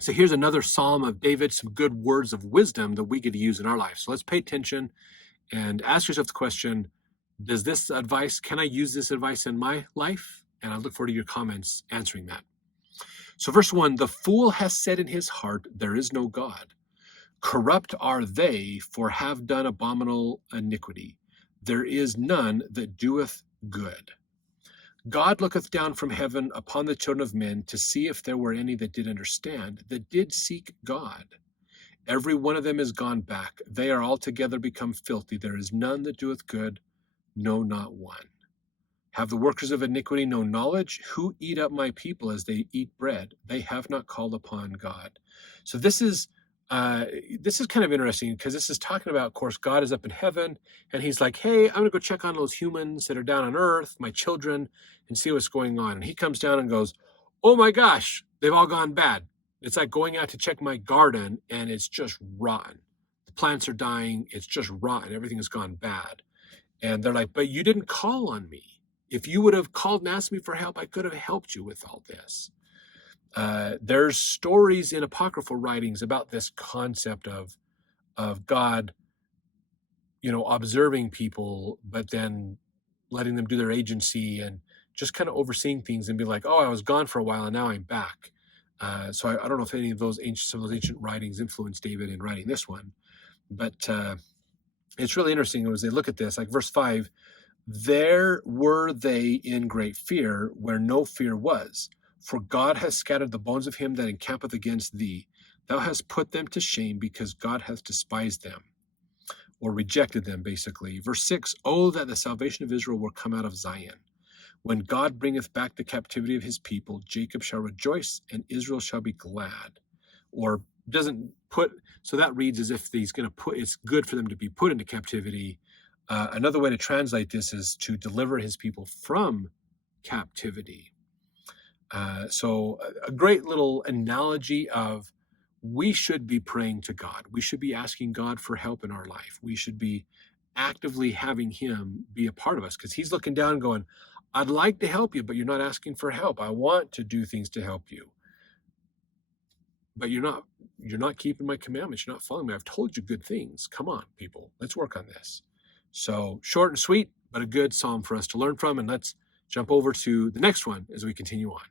So here's another Psalm of David, some good words of wisdom that we get to use in our life. So let's pay attention and ask yourself the question, can I use this advice in my life? And I look forward to your comments answering that. So verse 1, the fool has said in his heart, there is no God. Corrupt are they, for have done abominable iniquity. There is none that doeth good. God looketh down from heaven upon the children of men to see if there were any that did understand, that did seek God. Every one of them is gone back. They are altogether become filthy. There is none that doeth good, no, not one. Have the workers of iniquity no knowledge? Who eat up my people as they eat bread? They have not called upon God. So this is kind of interesting because this is talking about, of course, God is up in heaven and he's like, hey, I'm going to go check on those humans that are down on earth, my children, and see what's going on. And he comes down and goes, oh my gosh, they've all gone bad. It's like going out to check my garden and it's just rotten. The plants are dying. It's just rotten. Everything has gone bad. And they're like, but you didn't call on me. If you would have called and asked me for help, I could have helped you with all this. There's stories in apocryphal writings about this concept of God, observing people, but then letting them do their agency and just kind of overseeing things and be like, oh, I was gone for a while and now I'm back. So I don't know if any of some of those ancient writings influenced David in writing this one, but it's really interesting as they look at this, like verse 5, there were they in great fear where no fear was. For God has scattered the bones of him that encampeth against thee. Thou hast put them to shame because God hath despised them, or rejected them, basically. Verse 6, oh, that the salvation of Israel were come out of Zion. When God bringeth back the captivity of his people, Jacob shall rejoice and Israel shall be glad. Or doesn't put, so that reads as if he's going to put, it's good for them to be put into captivity. Another way to translate this is to deliver his people from captivity. So a great little analogy of we should be praying to God. We should be asking God for help in our life. We should be actively having him be a part of us because he's looking down going, I'd like to help you, but you're not asking for help. I want to do things to help you. But you're not keeping my commandments. You're not following me. I've told you good things. Come on, people. Let's work on this. So short and sweet, but a good psalm for us to learn from. And let's jump over to the next one as we continue on.